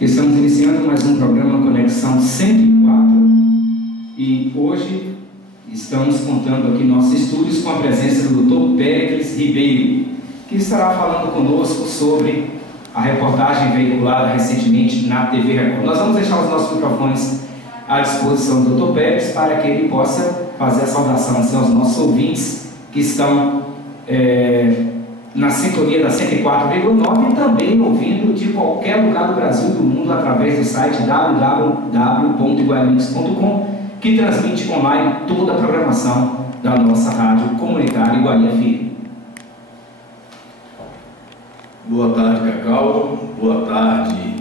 Estamos iniciando mais um programa Conexão 104 e hoje estamos contando aqui nossos estúdios com a presença do Dr. Péricles Ribeiro, que estará falando conosco sobre a reportagem veiculada recentemente na TV Record. Nós vamos deixar os nossos microfones à disposição do Dr. Péricles para que ele possa fazer a saudação aos nossos ouvintes que estão na sintonia da 104,9 e também ouvindo de qualquer lugar do Brasil e do mundo através do site www.iguaiamix.com, que transmite online toda a programação da nossa rádio comunitária Iguaí FM. Boa tarde, Cacau. Boa tarde,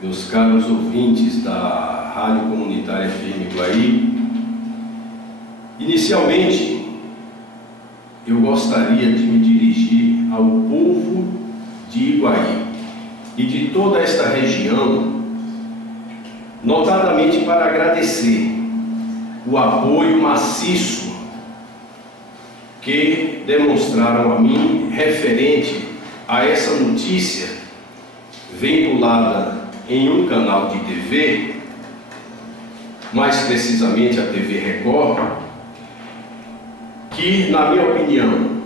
meus caros ouvintes da Rádio Comunitária FM Iguaí. Inicialmente, eu gostaria de me dirigir ao povo de Iguaí e de toda esta região, notadamente para agradecer o apoio maciço que demonstraram a mim referente a essa notícia veiculada em um canal de TV, mais precisamente a TV Record, que, na minha opinião,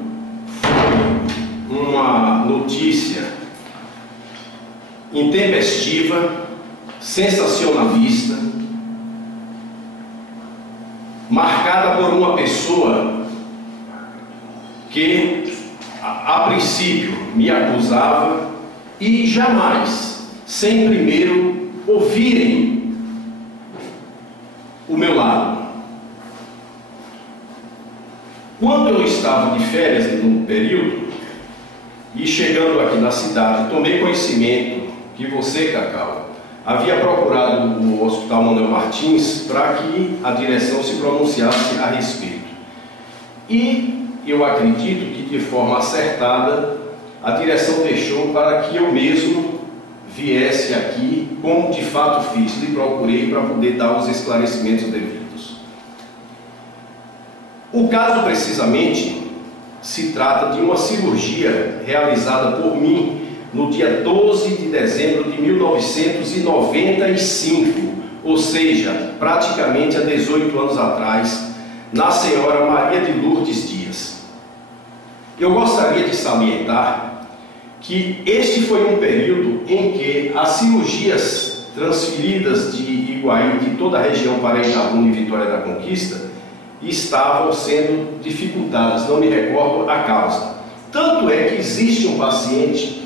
foi uma notícia intempestiva, sensacionalista, marcada por uma pessoa que, a princípio, me acusava e jamais, sem primeiro ouvirem o meu lado. Quando eu estava de férias num período e chegando aqui na cidade, tomei conhecimento que você, Cacau, havia procurado o Hospital Manuel Martins para que a direção se pronunciasse a respeito. E eu acredito que de forma acertada a direção deixou para que eu mesmo viesse aqui, como de fato fiz, lhe procurei para poder dar os esclarecimentos devidos. O caso, precisamente, se trata de uma cirurgia realizada por mim no dia 12 de dezembro de 1995, ou seja, praticamente há 18 anos atrás, na senhora Maria de Lourdes Dias. Eu gostaria de salientar que este foi um período em que as cirurgias transferidas de Iguaí, de toda a região para Itabuna e Vitória da Conquista, estavam sendo dificultadas, não me recordo a causa. Tanto é que existe um paciente,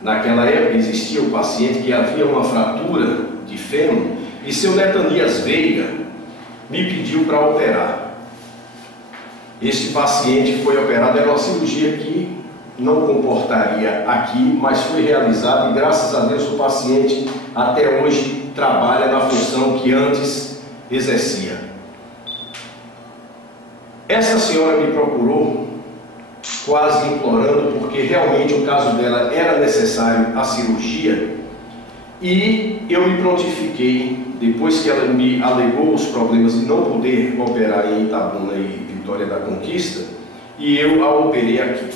naquela época existia um paciente que havia uma fratura de fêmur e seu Netanias Veiga me pediu para operar. Este paciente foi operado, era uma cirurgia que não comportaria aqui, mas foi realizada e graças a Deus o paciente até hoje trabalha na função que antes exercia. Essa senhora me procurou, quase implorando, porque realmente o caso dela era necessário a cirurgia, e eu me prontifiquei, depois que ela me alegou os problemas de não poder operar em Itabuna e Vitória da Conquista, e eu a operei aqui.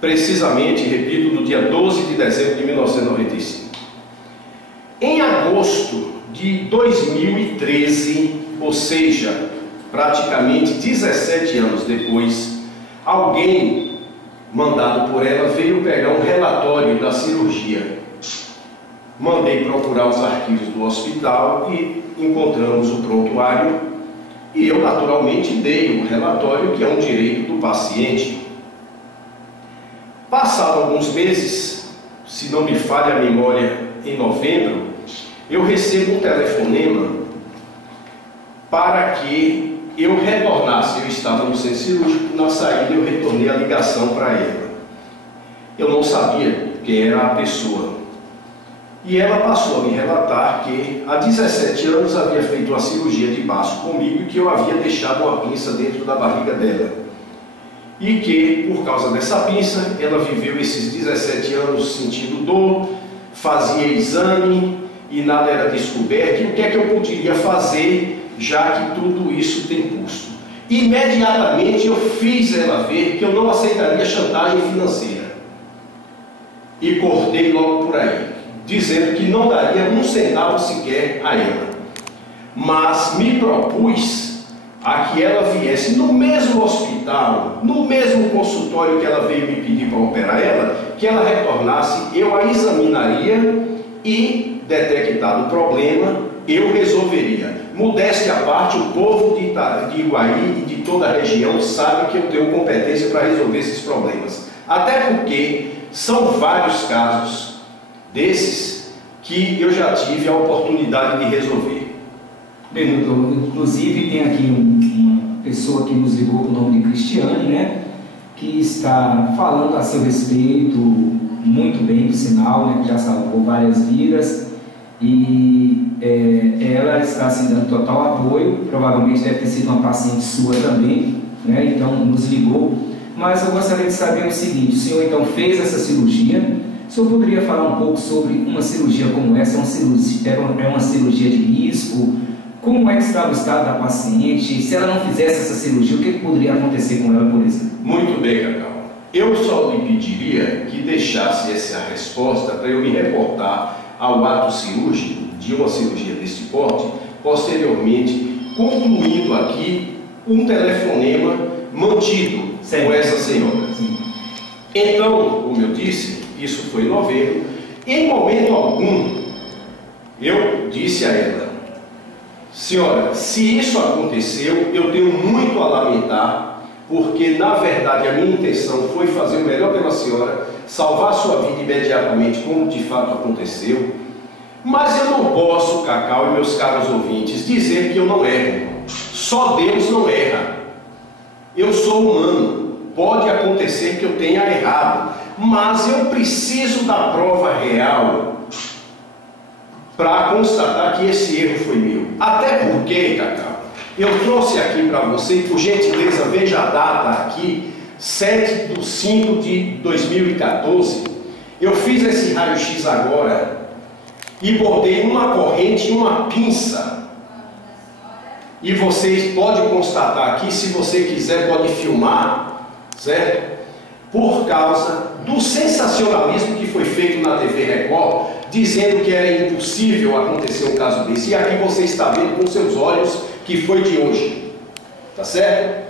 Precisamente, repito, no dia 12 de dezembro de 1995. Em agosto de 2013, ou seja, praticamente 17 anos depois, alguém mandado por ela veio pegar um relatório da cirurgia. Mandei procurar os arquivos do hospital e encontramos o prontuário e eu naturalmente dei o relatório, que é um direito do paciente. Passado alguns meses, se não me falha a memória, em novembro, eu recebo um telefonema para que eu retornasse. Eu estava no centro cirúrgico, na saída eu retornei a ligação para ela. Eu não sabia quem era a pessoa. E ela passou a me relatar que há 17 anos havia feito uma cirurgia de baço comigo e que eu havia deixado uma pinça dentro da barriga dela. E que, por causa dessa pinça, ela viveu esses 17 anos sentindo dor, fazia exame e nada era descoberto. E o que é que eu poderia fazer, já que tudo isso tem custo? Imediatamente eu fiz ela ver que eu não aceitaria chantagem financeira. E cortei logo por aí. dizendo que não daria um centavo sequer a ela. Mas me propus a que ela viesse no mesmo hospital, no mesmo consultório que ela veio me pedir para operar ela, que ela retornasse, eu a examinaria e, detectado o problema, eu resolveria. Modéstia à parte, o povo de Iguaí e de toda a região sabe que eu tenho competência para resolver esses problemas. Até porque são vários casos desses que eu já tive a oportunidade de resolver. Bem, doutor, inclusive tem aqui uma pessoa que nos ligou com o nome de Cristiane, né? Que está falando a seu respeito, muito bem, por sinal, né? Que já salvou várias vidas. E ela está assim, dando total apoio, provavelmente deve ter sido uma paciente sua também, né? Então nos ligou, mas eu gostaria de saber o seguinte: o senhor então fez essa cirurgia, o senhor poderia falar um pouco sobre uma cirurgia como essa? É uma cirurgia de risco? Como é que estava o estado da paciente? Se ela não fizesse essa cirurgia, o que poderia acontecer com ela, por exemplo? Muito bem, Cacau. Eu só lhe pediria que deixasse essa resposta para eu me reportar ao ato cirúrgico de uma cirurgia desse porte, posteriormente concluindo aqui um telefonema mantido com essa senhora. Sim. Então, como eu disse, isso foi em novembro, em momento algum eu disse a ela: senhora, se isso aconteceu, eu tenho muito a lamentar, porque na verdade a minha intenção foi fazer o melhor pela senhora, salvar sua vida imediatamente, como de fato aconteceu. Mas eu não posso, Cacau e meus caros ouvintes, dizer que eu não erro. Só Deus não erra. Eu sou humano, pode acontecer que eu tenha errado, mas eu preciso da prova real para constatar que esse erro foi meu. Até porque, Cacau, eu trouxe aqui para você, e por gentileza veja a data aqui, 7/5/2014, eu fiz esse raio-x agora e botei uma corrente e uma pinça. E vocês podem constatar aqui, se você quiser pode filmar, certo? Por causa do sensacionalismo que foi feito na TV Record, dizendo que era impossível acontecer um caso desse. E aqui você está vendo com seus olhos que foi de hoje. Tá certo?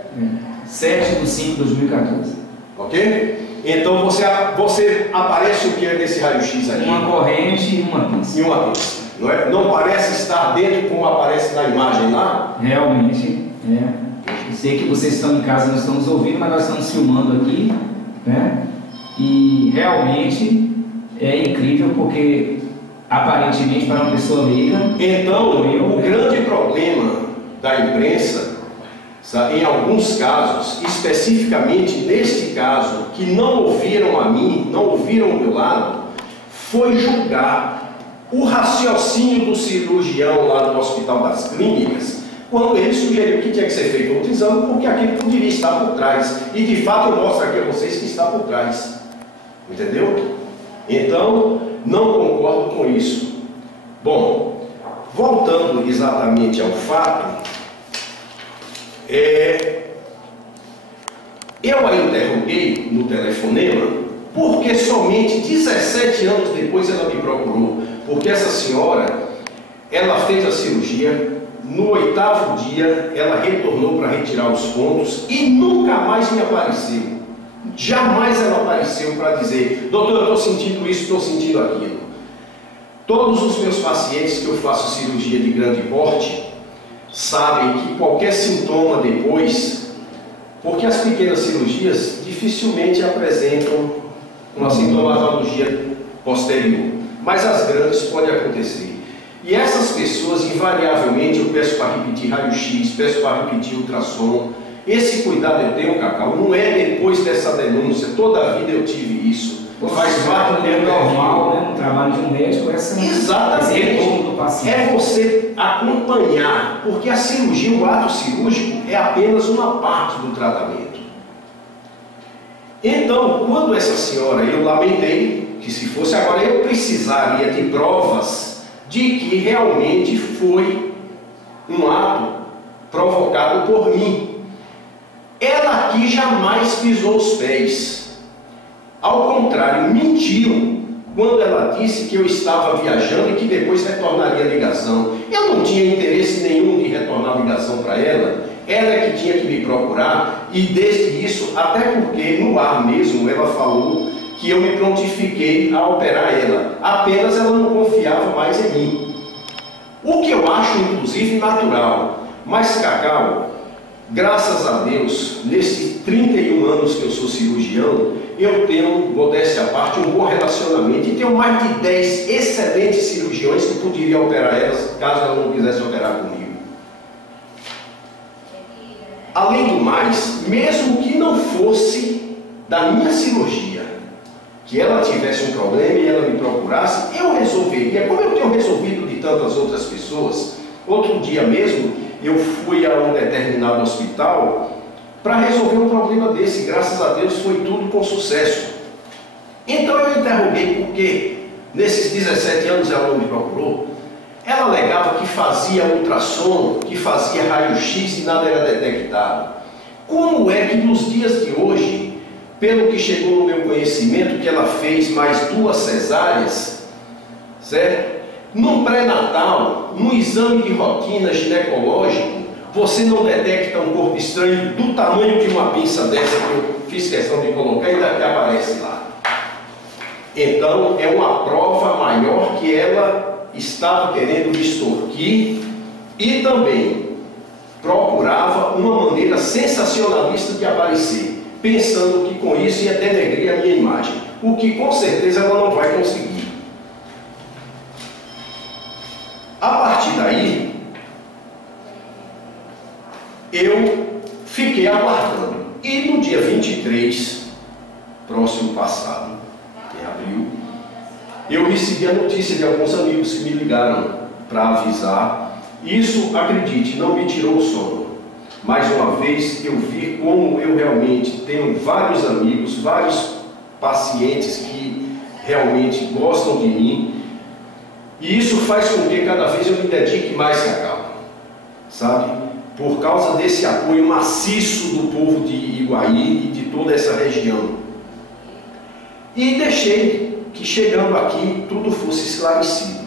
7/5/2014. Ok? Então você aparece o que é desse raio-x aqui? Uma corrente e uma pinça. E uma pinça. Não é? Não parece estar dentro como aparece na imagem lá? Realmente, eu sei que vocês estão em casa, nós estamos ouvindo, mas nós estamos filmando aqui, né? E realmente é incrível, porque aparentemente para uma pessoa leiga. Então, o grande problema da imprensa, em alguns casos, especificamente neste caso, que não ouviram a mim, não ouviram o meu lado, foi julgar o raciocínio do cirurgião lá no Hospital das Clínicas, quando ele sugeriu que tinha que ser feito outro exame, porque aquilo poderia estar por trás. E de fato eu mostro aqui a vocês que está por trás. Entendeu? Então, não concordo com isso. Bom, voltando exatamente ao fato, eu a interroguei no telefonema, porque somente 17 anos depois ela me procurou, porque essa senhora, ela fez a cirurgia, no 8º dia ela retornou para retirar os pontos e nunca mais me apareceu. Jamais ela apareceu para dizer: doutor, eu estou sentindo isso, estou sentindo aquilo. Todos os meus pacientes que eu faço cirurgia de grande porte sabem que qualquer sintoma depois, porque as pequenas cirurgias dificilmente apresentam uma sintomatologia posterior, mas as grandes podem acontecer. E essas pessoas, invariavelmente, eu peço para repetir raio-x, peço para repetir ultrassom. Esse cuidado eu tenho, Cacau, não é depois dessa denúncia, toda a vida eu tive isso. Faz parte do meu normal, né? No trabalho de um médico, exatamente. Do paciente. É você acompanhar, porque a cirurgia, o ato cirúrgico, é apenas uma parte do tratamento. Então, quando essa senhora, eu lamentei que se fosse agora eu precisaria de provas de que realmente foi um ato provocado por mim. Ela aqui jamais pisou os pés. Ao contrário, mentiu, quando ela disse que eu estava viajando e que depois retornaria a ligação. Eu não tinha interesse nenhum de retornar a ligação para ela. Ela é que tinha que me procurar, e desde isso, até porque no ar mesmo ela falou que eu me prontifiquei a operar ela. Apenas ela não confiava mais em mim. O que eu acho, inclusive, natural. Mas, Cacau, graças a Deus, nesses 31 anos que eu sou cirurgião, eu tenho, modéstia à parte, um bom relacionamento. E tenho mais de 10 excelentes cirurgiões que poderiam operar elas, caso ela não quisesse operar comigo. Além do mais, mesmo que não fosse da minha cirurgia, que ela tivesse um problema e ela me procurasse, eu resolveria, como eu tenho resolvido de tantas outras pessoas. Outro dia mesmo, eu fui a um determinado hospital para resolver um problema desse. Graças a Deus foi tudo com sucesso. Então eu interroguei por que nesses 17 anos ela não me procurou. Ela alegava que fazia ultrassom, que fazia raio-x e nada era detectado. Como é que nos dias de hoje, pelo que chegou no meu conhecimento, que ela fez mais 2 cesáreas, certo? No pré-natal, no exame de rotina ginecológico, você não detecta um corpo estranho do tamanho de uma pinça dessa que eu fiz questão de colocar e ainda que aparece lá. Então, é uma prova maior que ela estava querendo me extorquir e também procurava uma maneira sensacionalista de aparecer, pensando que com isso ia denegrir a minha imagem, o que com certeza ela não vai conseguir. A partir daí, eu fiquei aguardando. E no dia 23, próximo passado, em abril, eu recebi a notícia de alguns amigos que me ligaram para avisar. Isso, acredite, não me tirou o sono. Mais uma vez, eu vi como eu realmente tenho vários amigos, vários pacientes que realmente gostam de mim. E isso faz com que cada vez eu me dedique mais, Cacau, sabe? Por causa desse apoio maciço do povo de Iguaí e de toda essa região. E deixei que chegando aqui tudo fosse esclarecido.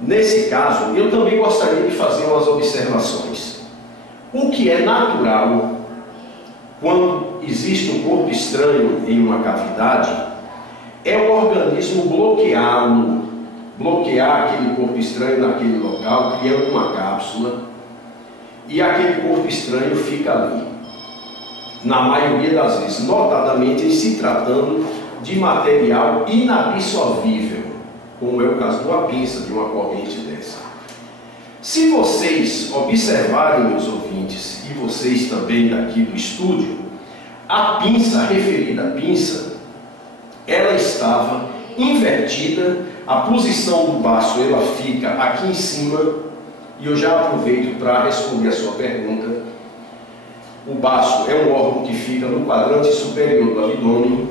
Nesse caso, eu também gostaria de fazer umas observações. O que é natural quando existe um corpo estranho em uma cavidade é o organismo bloquear aquele corpo estranho naquele local, criando uma cápsula, e aquele corpo estranho fica ali. Na maioria das vezes, notadamente em se tratando de material inabsorvível, como é o caso de uma pinça, de uma corrente dessa. Se vocês observarem, meus ouvintes, e vocês também daqui do estúdio, a pinça, a referida pinça, ela estava invertida, a posição do baço ela fica aqui em cima, e eu já aproveito para responder a sua pergunta. O baço é um órgão que fica no quadrante superior do abdômen,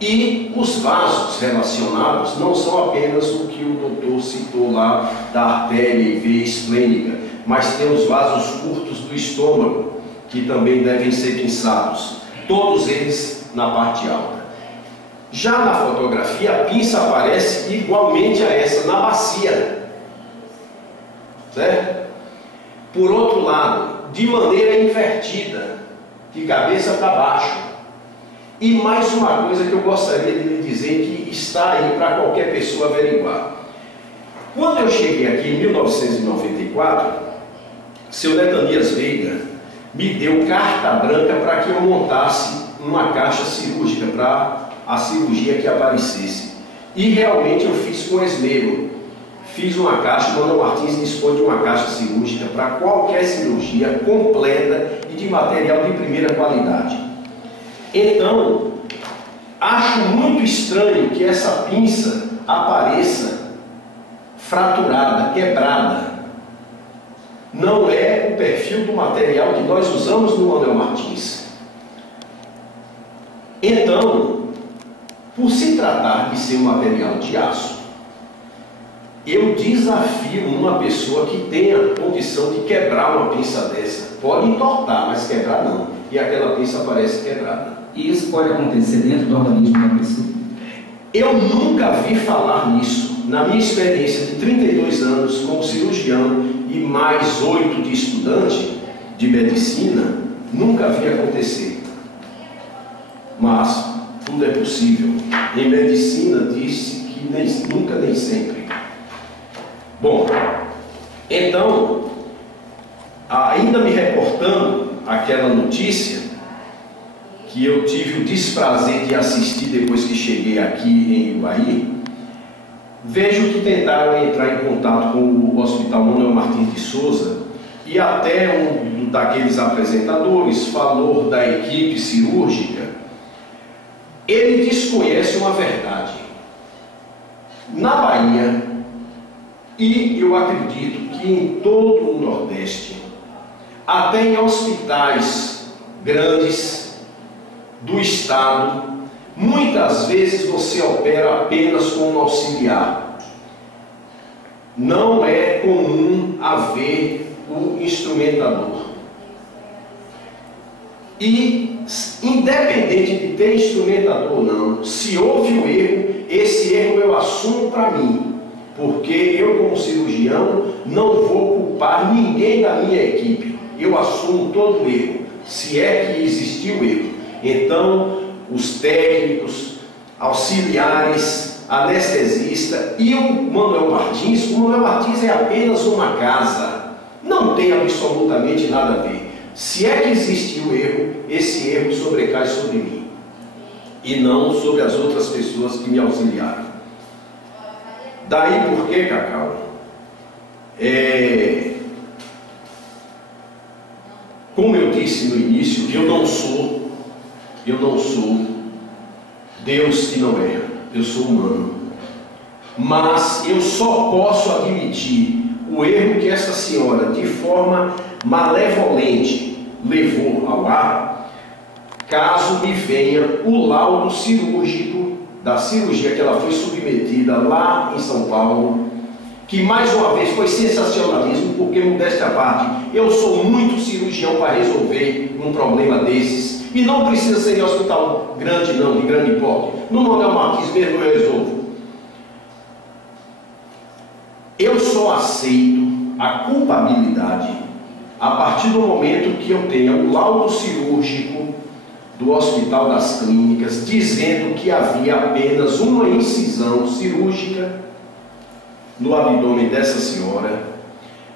e os vasos relacionados não são apenas o que o doutor citou lá da artéria e veia esplênica, mas tem os vasos curtos do estômago, que também devem ser pinçados, todos eles na parte alta. Já na fotografia, a pinça aparece igualmente a essa, na bacia, certo? Por outro lado, de maneira invertida, de cabeça para baixo. E mais uma coisa que eu gostaria de lhe dizer, que está aí para qualquer pessoa averiguar. Quando eu cheguei aqui em 1994, seu Netanias Veiga me deu carta branca para que eu montasse uma caixa cirúrgica para a cirurgia que aparecesse. E realmente eu fiz com esmero. Fiz uma caixa, o Manuel Martins dispõe de uma caixa cirúrgica para qualquer cirurgia completa e de material de primeira qualidade. Então, acho muito estranho que essa pinça apareça fraturada, quebrada. Não é o perfil do material que nós usamos no Manuel Martins. Então, por se tratar de ser um material de aço, eu desafio uma pessoa que tenha condição de quebrar uma pinça dessa. Pode entortar, mas quebrar não. E aquela pinça aparece quebrada. E isso pode acontecer dentro do organismo da pessoa? Eu nunca vi falar nisso. Na minha experiência de 32 anos como cirurgião e mais 8 de estudante de medicina, nunca vi acontecer. Mas tudo é possível. Em medicina disse que nunca nem sempre. Bom, então, ainda me reportando aquela notícia que eu tive o desprazer de assistir depois que cheguei aqui em Iguaí, vejo que tentaram entrar em contato com o Hospital Manuel Martins de Souza e até um daqueles apresentadores falou da equipe cirúrgica. Ele desconhece uma verdade. Na Bahia, e eu acredito que em todo o Nordeste, até em hospitais grandes do estado, muitas vezes você opera apenas com um auxiliar. Não é comum haver o instrumentador. E independente de ter instrumentador ou não, se houve um erro, esse erro eu assumo para mim, porque eu como cirurgião não vou culpar ninguém da minha equipe. Eu assumo todo o erro, se é que existiu erro. Então, os técnicos, auxiliares, anestesista e o Manuel Martins é apenas uma casa, não tem absolutamente nada a ver. Se é que existiu erro, esse erro sobrecai sobre mim e não sobre as outras pessoas que me auxiliaram. Daí por que, Cacau? Como eu disse no início, eu não sou Deus que não erra, eu sou humano. Mas eu só posso admitir o erro que essa senhora, de forma malevolente, levou ao ar, caso me venha o laudo cirúrgico da cirurgia que ela foi submetida lá em São Paulo, que mais uma vez foi sensacionalismo, porque, modéstia à parte, eu sou muito cirurgião para resolver um problema desses, e não precisa ser em hospital grande não, de grande porte. No Manuel Martins mesmo eu resolvo. Eu só aceito a culpabilidade a partir do momento que eu tenha o laudo cirúrgico do Hospital das Clínicas dizendo que havia apenas uma incisão cirúrgica no abdômen dessa senhora,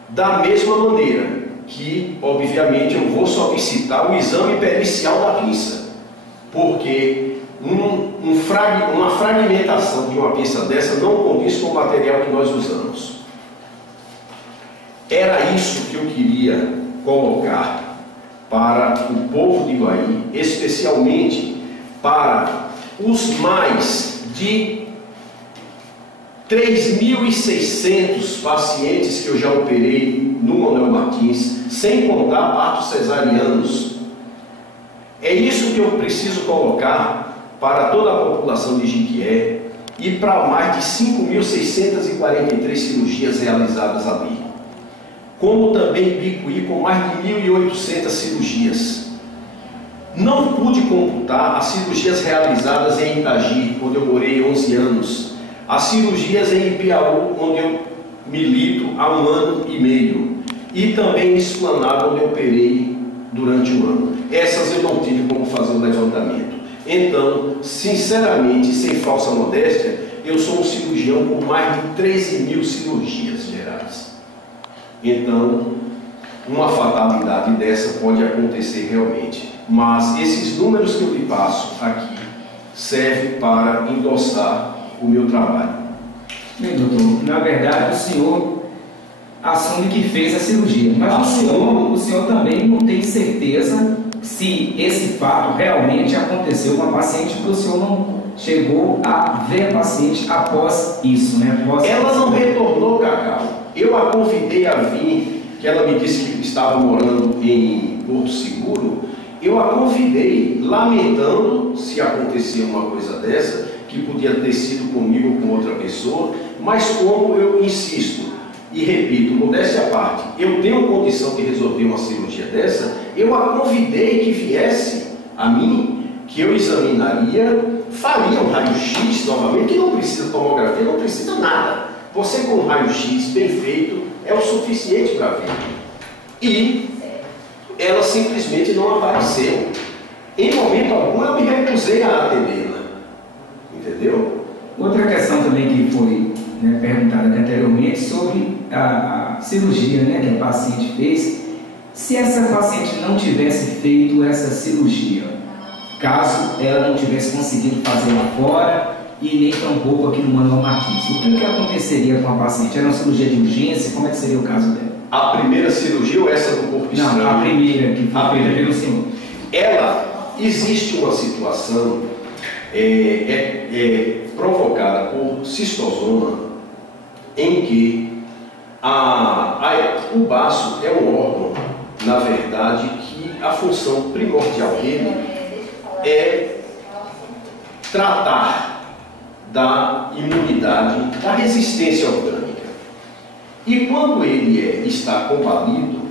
da mesma maneira que, obviamente, eu vou solicitar o exame pericial da pinça, porque uma fragmentação de uma pinça dessa não condiz com o material que nós usamos. Era isso que eu queria colocar para o povo de Iguaí, especialmente para os mais de 3.600 pacientes que eu já operei no Manuel Martins, sem contar partos cesarianos. É isso que eu preciso colocar para toda a população de Jequié e para mais de 5.643 cirurgias realizadas ali. Como também Bicuí, com mais de 1.800 cirurgias. Não pude computar as cirurgias realizadas em Itagi, onde eu morei 11 anos. As cirurgias em Ipiaú, onde eu milito há 1 ano e meio. E também em Esplanada, onde eu operei durante 1 ano. Essas eu não tive como fazer o levantamento. Então, sinceramente, sem falsa modéstia, eu sou um cirurgião com mais de 13.000 cirurgias gerais. Então, uma fatalidade dessa pode acontecer realmente. Mas esses números que eu lhe passo aqui servem para endossar o meu trabalho. Bem, doutor, na verdade o senhor assume que fez a cirurgia, mas o senhor também não tem certeza se esse fato realmente aconteceu com a paciente, porque o senhor não chegou a ver a paciente após isso, né? Ela não retornou, Cacau. Eu a convidei a vir, que ela me disse que estava morando em Porto Seguro. Eu a convidei, lamentando se acontecer uma coisa dessa, que podia ter sido comigo ou com outra pessoa, mas como eu insisto e repito, modéstia à parte, eu tenho condição de resolver uma cirurgia dessa, eu a convidei que viesse a mim que eu examinaria, faria um raio-x novamente, que não precisa tomografia, não precisa nada. Você com um raio-x bem feito é o suficiente para ver. E ela simplesmente não apareceu. Em momento algum eu me recusei a atendê-la. Entendeu? Outra questão também que foi perguntada anteriormente sobre a cirurgia, né, que a paciente fez. Se essa paciente não tivesse feito essa cirurgia, caso ela não tivesse conseguido fazer lá fora e nem tampouco aqui no Manuel Martins, o que aconteceria com a paciente? Era uma cirurgia de urgência? Como é que seria o caso dela? A primeira cirurgia ou essa do corpo estranho? Não, a primeira que foi feita pelo senhor. Ela, existe uma situação provocada por cistosoma, em que o baço é um órgão, na verdade, que a função primordial dele é tratar da imunidade, da resistência orgânica. E quando ele está combalido,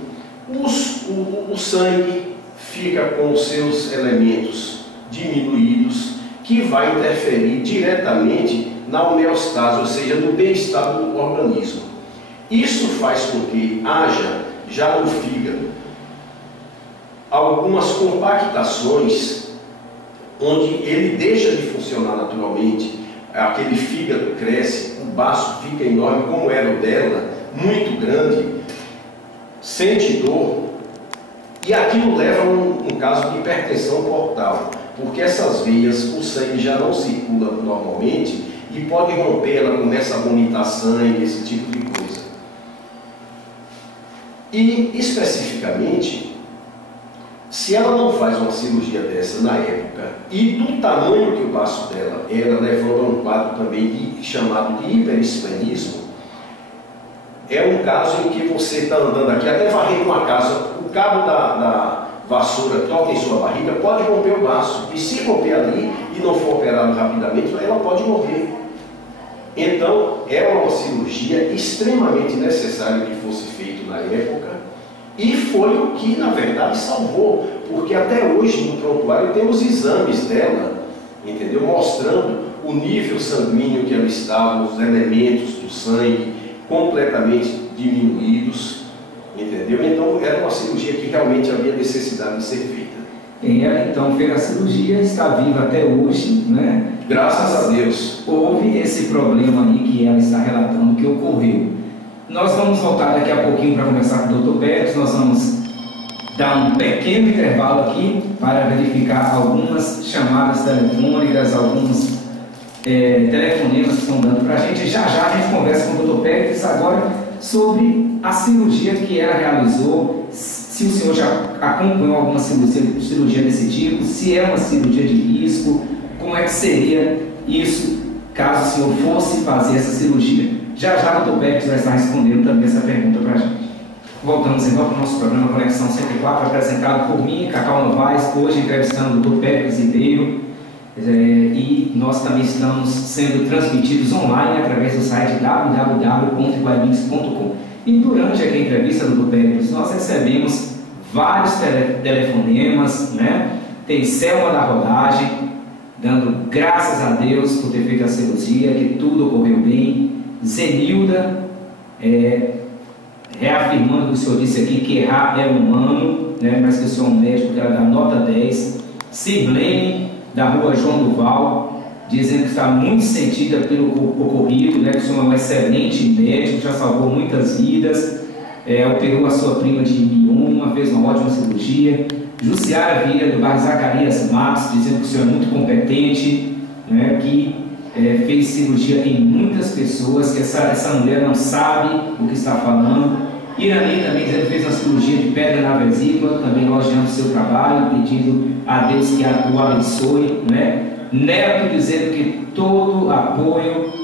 o sangue fica com os seus elementos diminuídos, que vai interferir diretamente na homeostase, ou seja, no bem-estar do organismo. Isso faz com que haja, já no fígado, algumas compactações, onde ele deixa de funcionar naturalmente, aquele fígado cresce, o baço fica enorme, como era o dela, muito grande, sente dor, e aquilo leva a um caso de hipertensão portal, porque essas veias, o sangue já não circula normalmente e pode romper, ela começa a vomitar sangue, esse tipo de coisa. E, especificamente, se ela não faz uma cirurgia dessa na época e do tamanho que o baço dela era, levando a um quadro também chamado de hiperespanismo, é um caso em que você está andando aqui, até varrendo uma casa, o cabo da vassoura toca em sua barriga, pode romper o baço. E se romper ali e não for operado rapidamente, ela pode morrer. Então, é uma cirurgia extremamente necessária que fosse feita na época, e foi o que, na verdade, salvou, porque até hoje no prontuário temos exames dela, entendeu? Mostrando o nível sanguíneo que ela estava, os elementos do sangue completamente diminuídos, entendeu? Então, era uma cirurgia que realmente havia necessidade de ser feita. E ela então fez a cirurgia, está viva até hoje, né? Graças a Deus. Houve esse problema aí que ela está relatando que ocorreu. Nós vamos voltar daqui a pouquinho para conversar com o Dr. Pérez. Nós vamos dar um pequeno intervalo aqui para verificar algumas chamadas telefônicas, alguns telefonemas que estão dando para a gente. Já a gente conversa com o Dr. Pérez agora sobre a cirurgia que ela realizou, se o senhor já acompanhou alguma cirurgia desse tipo, se é uma cirurgia de risco, como é que seria isso caso o senhor fosse fazer essa cirurgia. Já o Dr. Pérez vai estar respondendo também essa pergunta para a gente. Voltamos então para o nosso programa Conexão 104, apresentado por mim, Cacau Novaes, hoje entrevistando o Dr. Pérez Ribeiro. E nós também estamos sendo transmitidos online através do site www.iguaibins.com. E durante a entrevista do Dr. Pérez, nós recebemos vários telefonemas, né? Tem Selma da Rodagem, dando graças a Deus por ter feito a cirurgia, que tudo ocorreu bem. Zenilda, reafirmando o que o senhor disse aqui, que errar é humano, né? Mas que o senhor é um médico, que ela dá nota 10. Siblene, da rua João Duval, dizendo que está muito sentida pelo ocorrido, né, que o senhor é um excelente médico, já salvou muitas vidas, operou a sua prima de mioma, fez uma ótima cirurgia. Jussiara Vieira, do bairro Zacarias Matos, dizendo que o senhor é muito competente, né, que fez cirurgia em muitas pessoas, que essa mulher não sabe o que está falando. Irani também dizendo que fez uma cirurgia de pedra na vesícula, também elogiando o seu trabalho, pedindo a Deus que o abençoe, né? Neto dizendo que todo apoio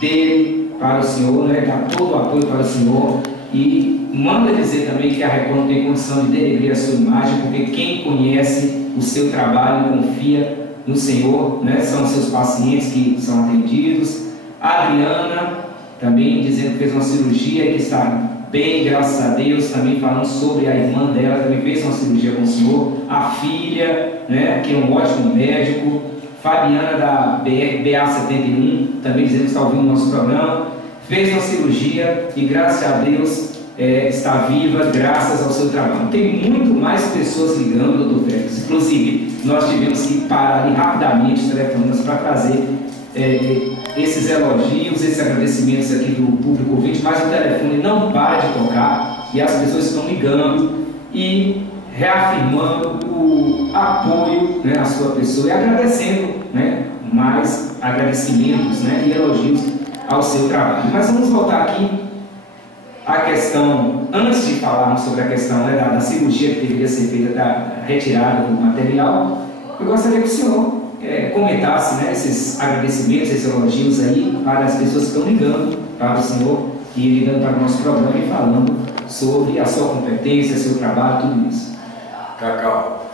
dele para o senhor, né? Dá todo o apoio para o senhor, e manda dizer também que a Record não tem condição de denegrir a sua imagem, porque quem conhece o seu trabalho confia no senhor, né? São os seus pacientes que são atendidos. A Adriana também dizendo que fez uma cirurgia e que está bem, graças a Deus, também falando sobre a irmã dela, também fez uma cirurgia com o senhor, a filha, né, que é um ótimo médico, Fabiana da BA71, também dizendo que está ouvindo o nosso programa, fez uma cirurgia e graças a Deus está viva, graças ao seu trabalho. Tem muito mais pessoas ligando, doutor Félix, inclusive nós tivemos que parar ali rapidamente os telefones para trazer esses elogios, esses agradecimentos aqui do público ouvinte, mas o telefone não para de tocar e as pessoas estão ligando e reafirmando o apoio, né, à sua pessoa e agradecendo, né, mais agradecimentos, né, e elogios ao seu trabalho. Mas vamos voltar aqui à questão, antes de falarmos sobre a questão, né, da cirurgia que deveria ser feita, da retirada do material, eu gostaria que o senhor comentasse, né, esses agradecimentos, esses elogios aí para as pessoas que estão ligando para o senhor e ligando para o nosso programa e falando sobre a sua competência, seu trabalho, tudo isso. Cacau,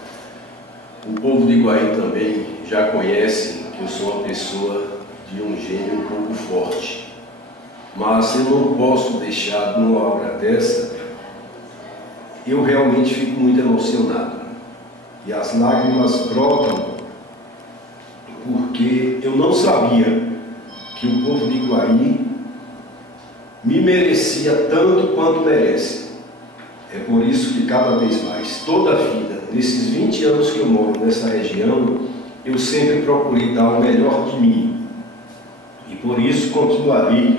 o povo de Iguaí também já conhece que eu sou uma pessoa de um gênio um pouco forte, mas eu não posso deixar numa obra dessa, eu realmente fico muito emocionado e as lágrimas brotam porque eu não sabia que o povo de Iguaí me merecia tanto quanto merece. É por isso que cada vez mais, toda a vida, nesses 20 anos que eu moro nessa região, eu sempre procurei dar o melhor de mim. E por isso continuarei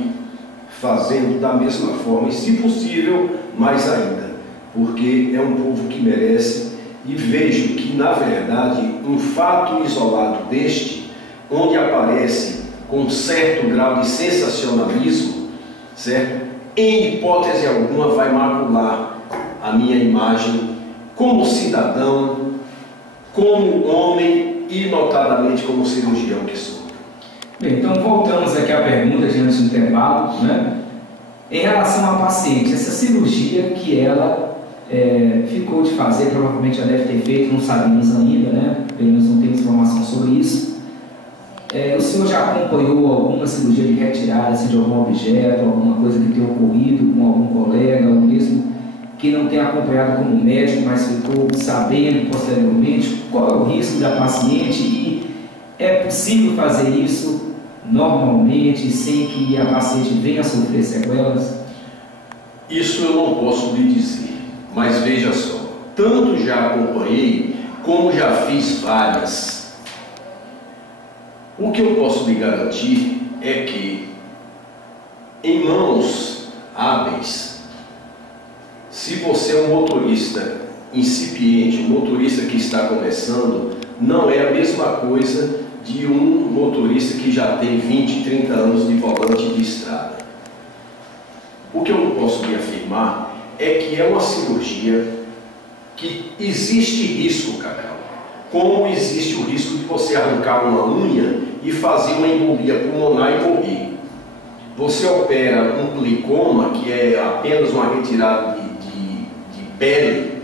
fazendo da mesma forma, e se possível, mais ainda, porque é um povo que merece. E vejo que, na verdade, um fato isolado deste, onde aparece com certo grau de sensacionalismo, certo? Em hipótese alguma vai macular a minha imagem como cidadão, como homem e, notadamente, como cirurgião que sou. Bem, então voltamos aqui à pergunta diante do intervalo, né? Em relação à paciente, essa cirurgia que ela ficou de fazer, provavelmente já deve ter feito, não sabemos ainda, né? Pelo menos não temos informação sobre isso. O senhor já acompanhou alguma cirurgia de retirada assim, de algum objeto, alguma coisa que tenha ocorrido com algum colega, ou mesmo que não tenha acompanhado como médico, mas ficou sabendo posteriormente qual é o risco da paciente e é possível fazer isso normalmente, sem que a paciente venha a sofrer sequelas? Isso eu não posso lhe dizer. Mas veja só, tanto já acompanhei, como já fiz várias. O que eu posso lhe garantir é que, em mãos hábeis, se você é um motorista incipiente, um motorista que está começando, não é a mesma coisa de um motorista que já tem 20, 30 anos de volante de estrada. O que eu não posso lhe afirmar é que é uma cirurgia que existe risco, Cacau, como existe o risco de você arrancar uma unha e fazer uma embolia pulmonar e morrer. Você opera um glicoma, que é apenas uma retirada de pele,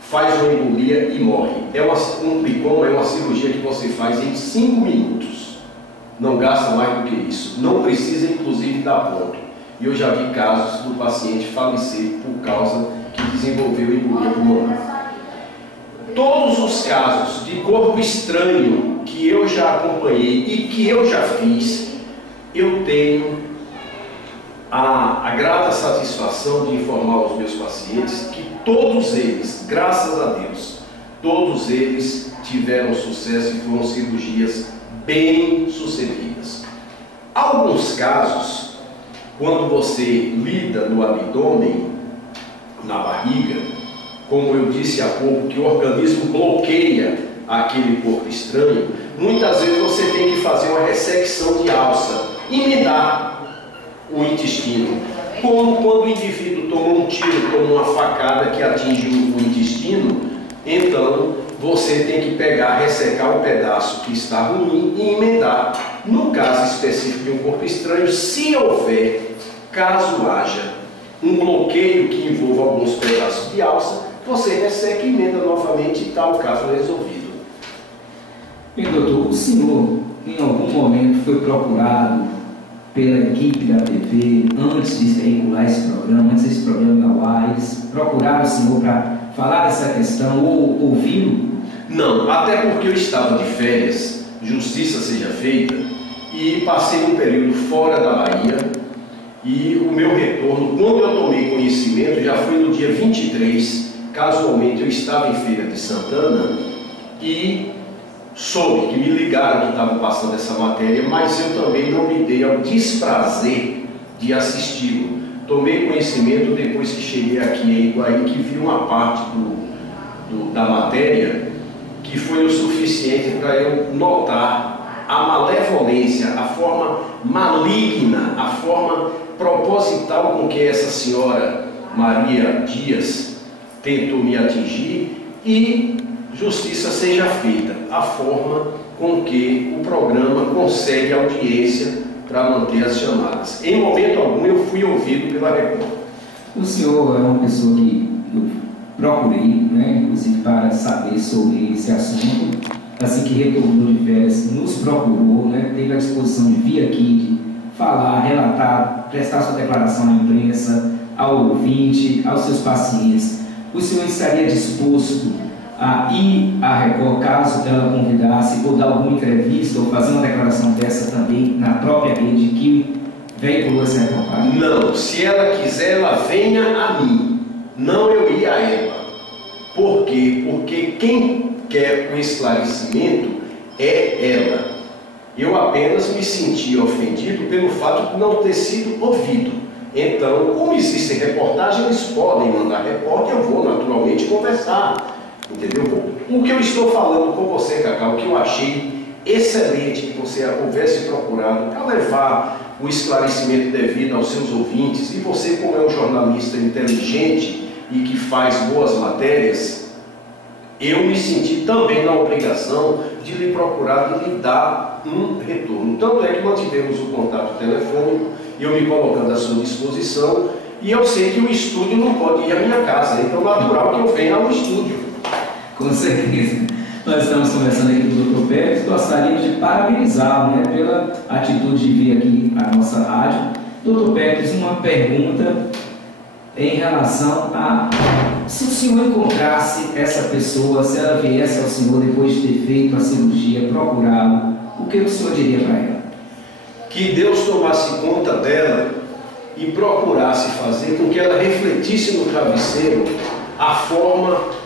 faz uma embolia e morre. Um glicoma é uma cirurgia que você faz em 5 minutos. Não gasta mais do que isso. Não precisa, inclusive, dar ponto. E eu já vi casos do paciente falecer por causa que desenvolveu embolia pulmonar. Todos os casos de corpo estranho que eu já acompanhei e que eu já fiz, eu tenho a grata satisfação de informar aos meus pacientes que todos eles, graças a Deus, todos eles tiveram sucesso e foram cirurgias bem sucedidas. Alguns casos, quando você lida no abdômen, na barriga, como eu disse há pouco, que o organismo bloqueia aquele corpo estranho, muitas vezes você tem que fazer uma ressecção de alça, emendar o intestino, como quando o indivíduo toma um tiro, toma uma facada que atinge o intestino, então você tem que pegar, ressecar o pedaço que está ruim e emendar. No caso específico de um corpo estranho, se houver, caso haja um bloqueio que envolva alguns pedaços de alça, você resseca e emenda novamente e está o caso resolvido. Bem, doutor, o senhor em algum momento foi procurado pela equipe da TV, antes de veicular esse programa, antes desse programa ao ar, eles procuraram o senhor para falar dessa questão ou ouvi-lo? Não, até porque eu estava de férias, justiça seja feita, e passei um período fora da Bahia, e o meu retorno, quando eu tomei conhecimento, já foi no dia 23, casualmente eu estava em Feira de Santana, e soube que me ligaram que estavam passando essa matéria, mas eu também não me dei ao desprazer de assisti-lo. Tomei conhecimento depois que cheguei aqui em Iguaí, que vi uma parte da matéria que foi o suficiente para eu notar a malevolência, a forma maligna, a forma proposital com que essa senhora Maria Dias tentou me atingir, e justiça seja feita, a forma com que o programa consegue audiência para manter as chamadas. Em momento algum eu fui ouvido pela Record. O senhor é uma pessoa que eu procurei, né, inclusive para saber sobre esse assunto. Assim que retornou de férias, nos procurou, né, teve a disposição de vir aqui, falar, relatar, prestar sua declaração à imprensa, ao ouvinte, aos seus pacientes. O senhor estaria disposto a ir à Record caso ela convidasse, ou dar alguma entrevista, ou fazer uma declaração dessa também na própria rede que veiculou essa reportagem? Não, se ela quiser, ela venha a mim, não eu ir a ela. Por quê? Porque quem quer o esclarecimento é ela. Eu apenas me senti ofendido pelo fato de não ter sido ouvido. Então, como existe reportagem, eles podem mandar repórter, eu vou naturalmente conversar. Entendeu? O que eu estou falando com você, Cacau, que eu achei excelente que você houvesse procurado para levar o esclarecimento devido aos seus ouvintes, e você, como é um jornalista inteligente e que faz boas matérias, eu me senti também na obrigação de lhe procurar e lhe dar um retorno. Tanto é que mantivemos o contato telefônico, eu me colocando à sua disposição, e eu sei que o estúdio não pode ir à minha casa, então é natural que eu venha ao estúdio. Com certeza. Nós estamos conversando aqui com o Dr. Pérez, gostaríamos de parabenizá-lo, né, pela atitude de vir aqui à nossa rádio. Dr. Pérez, uma pergunta em relação a se o senhor encontrasse essa pessoa, se ela viesse ao senhor depois de ter feito a cirurgia, procurá-lo, o que o senhor diria para ela? Que Deus tomasse conta dela e procurasse fazer com que ela refletisse no travesseiro a forma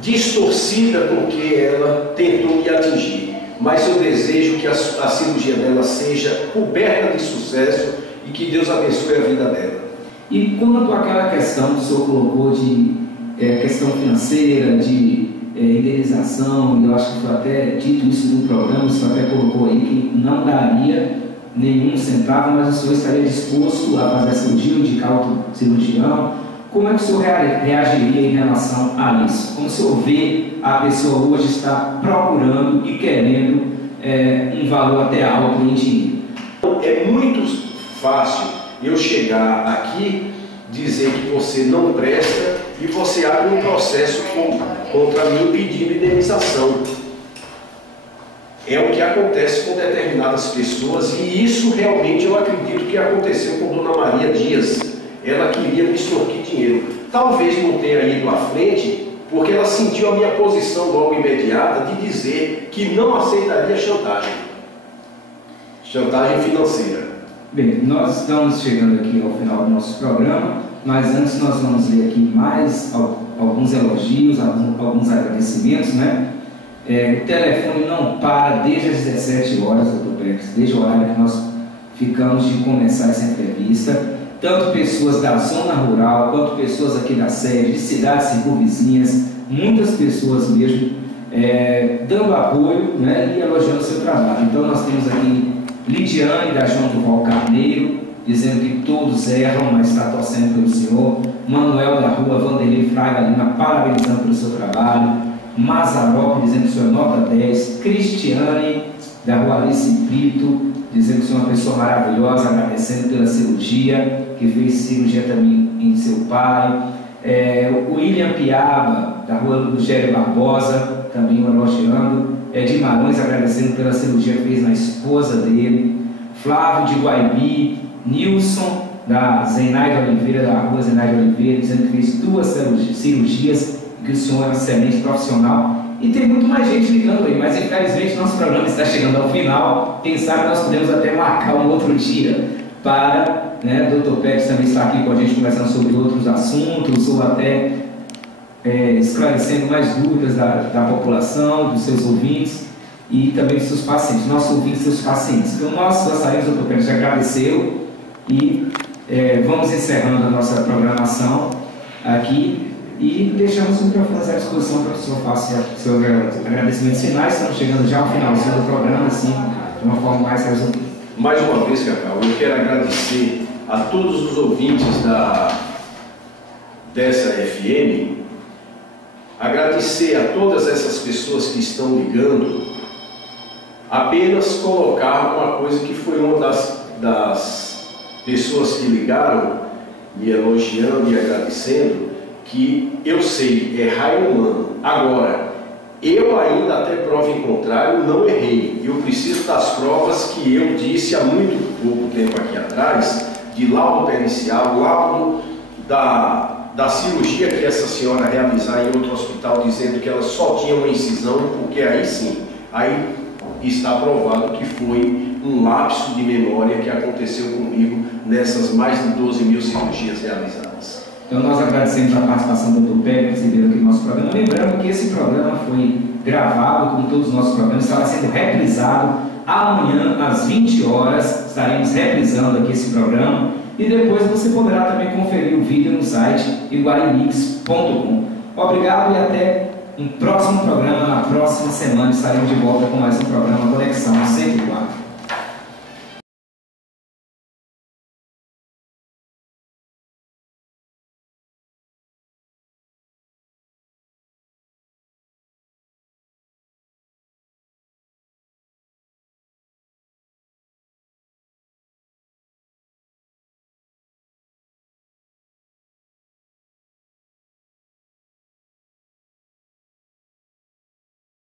distorcida com que ela tentou me atingir. Mas eu desejo que a cirurgia dela seja coberta de sucesso e que Deus abençoe a vida dela. E quanto àquela questão que o senhor colocou de questão financeira, de indenização, eu acho que foi até dito isso no programa, o senhor até colocou aí que não daria nenhum centavo, mas o senhor estaria disposto a fazer a cirurgia, indicar outro cirurgião. Como é que o senhor reagiria em relação a isso? Como o senhor vê a pessoa hoje está procurando e querendo um valor até alto em dinheiro? É muito fácil eu chegar aqui, dizer que você não presta e você abre um processo contra mim pedindo indenização. É o que acontece com determinadas pessoas, e isso realmente eu acredito que aconteceu com Dona Maria Dias. Ela queria me extorquir dinheiro. Talvez não tenha ido à frente, porque ela sentiu a minha posição logo imediata de dizer que não aceitaria chantagem. Chantagem financeira. Bem, nós estamos chegando aqui ao final do nosso programa, mas antes nós vamos ler aqui mais alguns elogios, alguns agradecimentos, né? O telefone não para desde as 17 horas, Dr. Pérez, desde o horário que nós ficamos de começar essa entrevista. Tanto pessoas da zona rural, quanto pessoas aqui da sede, de cidades circunvizinhas, muitas pessoas mesmo, dando apoio, né, e elogiando o seu trabalho. Então nós temos aqui Lidiane, da João Duval Carneiro, dizendo que todos erram, mas está torcendo pelo senhor. Manuel da Rua, Vanderlei Fraga Lima, parabenizando pelo seu trabalho. Mazarop, dizendo que o senhor é nota 10. Cristiane, da Rua Alice Brito, dizendo que o senhor é uma pessoa maravilhosa, agradecendo pela cirurgia, que fez cirurgia também em seu pai. O William Piaba, da Rua Lugério Barbosa, também elogiando. De Marões, agradecendo pela cirurgia que fez na esposa dele. Flávio de Guaibi, Nilson da Zenaide Oliveira, da rua Zenaide Oliveira, dizendo que fez 2 cirurgias, que o senhor é um excelente profissional. E tem muito mais gente ligando aí, mas infelizmente nosso programa está chegando ao final. Quem sabe nós podemos até marcar um outro dia para, né, o Dr. Pérez também estar aqui com a gente conversando sobre outros assuntos, ou até esclarecendo mais dúvidas da população, dos seus ouvintes e também dos seus pacientes, nossos ouvintes e seus pacientes. Então nós gostaríamos, Dr. Pérez, de agradecê-lo e vamos encerrando a nossa programação aqui. E deixamos o microfone à disposição para que o senhor faça seus agradecimentos finais. Estamos chegando já ao finalzinho do programa, assim, de uma forma mais resumida. Mais uma vez, Cacau, eu quero agradecer a todos os ouvintes dessa FM, agradecer a todas essas pessoas que estão ligando, apenas colocar uma coisa que foi uma das pessoas que ligaram, me elogiando e agradecendo, que eu sei, errar é humano. Agora, eu ainda, até prova em contrário, não errei. Eu preciso das provas que eu disse há muito pouco tempo aqui atrás, de laudo pericial, laudo da cirurgia que essa senhora realizar em outro hospital, dizendo que ela só tinha uma incisão, porque aí sim, aí está provado que foi um lapso de memória que aconteceu comigo nessas mais de 12 mil cirurgias realizadas. Então nós agradecemos a participação do Dr. Pérez aqui no nosso programa. Lembrando que esse programa foi gravado, como todos os nossos programas, estará sendo reprisado amanhã às 20 horas. Estaremos reprisando aqui esse programa e depois você poderá também conferir o vídeo no site iguarimix.com. Obrigado e até um próximo programa. Na próxima semana estaremos de volta com mais um programa Conexão 104.